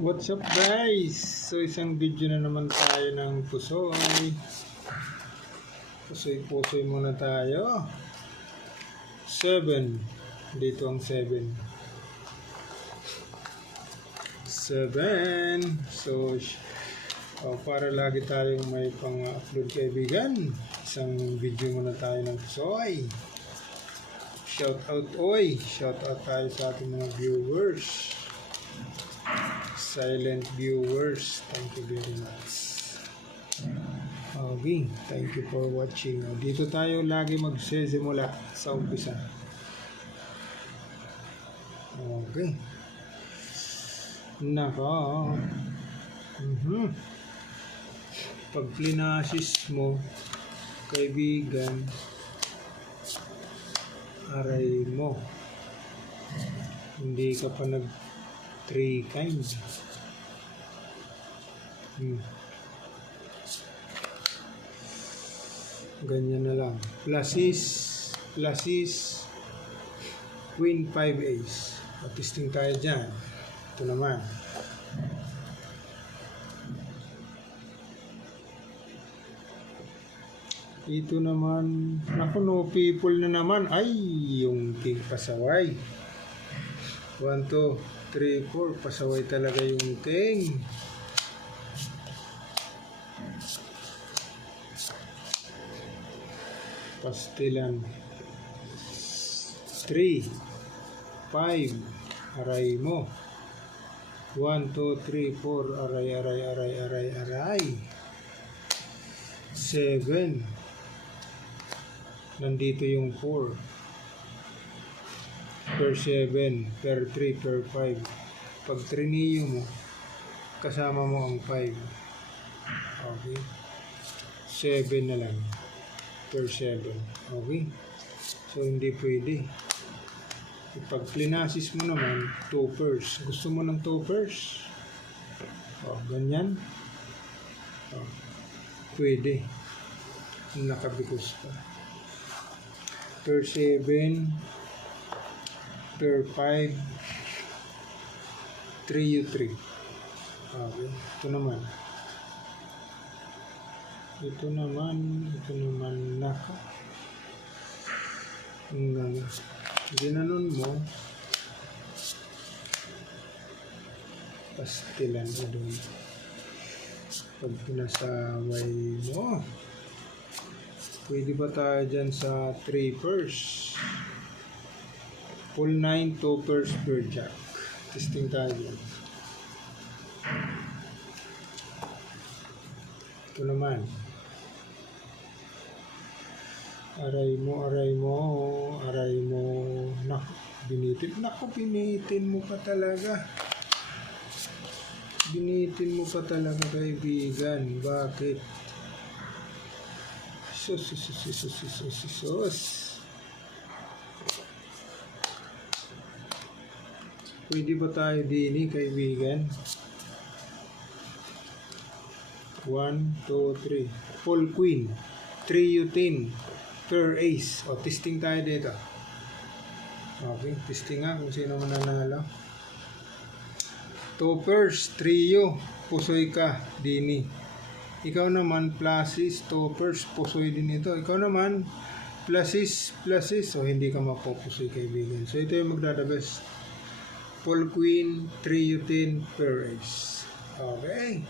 What's up guys? So isang video na naman tayo ng pusoy. Pusoy muna tayo. 7. Dito ang 7. 7. So para lagi tayong may pang-upload kaibigan. Isang video muna tayo ng pusoy. Shout out tayo sa ating mga viewers. Silent viewers, thank you very much. Okay, thank you for watching. Dito tayo lagi magsisimula sa umpisa. Okay. Nako. Pag plinasis mo, kaibigan, aray mo, hindi ka pa nag 3 kinds. Ganyan na lang. Plus Queen 5 ace. Testing tayo dyan. Ito naman. Ito naman. Naku, no people na naman. Ay, yung king pasaway. 1, 2, 3, 4. Pasaway talaga yung king. Pastilan. 3, 5. Aray mo. 1, 2, 3, 4. Aray. 7. Nandito yung 4. Per 7, per 3, per 5. Pag trineo mo, kasama mo ang 5. Okay. 7 na lang. Per 7. Okay. So, hindi pwede. Pag plinasis mo naman, 2 pairs. Gusto mo ng 2 pairs? Ganyan. Pwede. Nakabikos pa. Per 7, per 5, 3U3. Okay. Ito naman naka. Ginanon mo, pastilan mo doon. Pag pinasaway mo, pwede ba tayo dyan sa 3 pairs? Full 9, 2 pairs per jack. Testing tayo dyan. Ito naman. Aray mo. Naku, binitin mo pa talaga. Binitin mo pa talaga, kaibigan. Bakit? Sus. Pwede ba tayo dini, kaibigan? 1, 2, 3. Full queen. 3U10. Per ace. Testing tayo dito. Okay, testing nga kung sino mananalo. 2 pairs, 3U. Pusoy ka, dini. Ikaw naman, pluses, 2 pairs, pusoy din ito. Ikaw naman, pluses. So, hindi ka mapupusoy, kaibigan. So, ito yung magdadabes. Full queen, 3U10 per ace. Okay.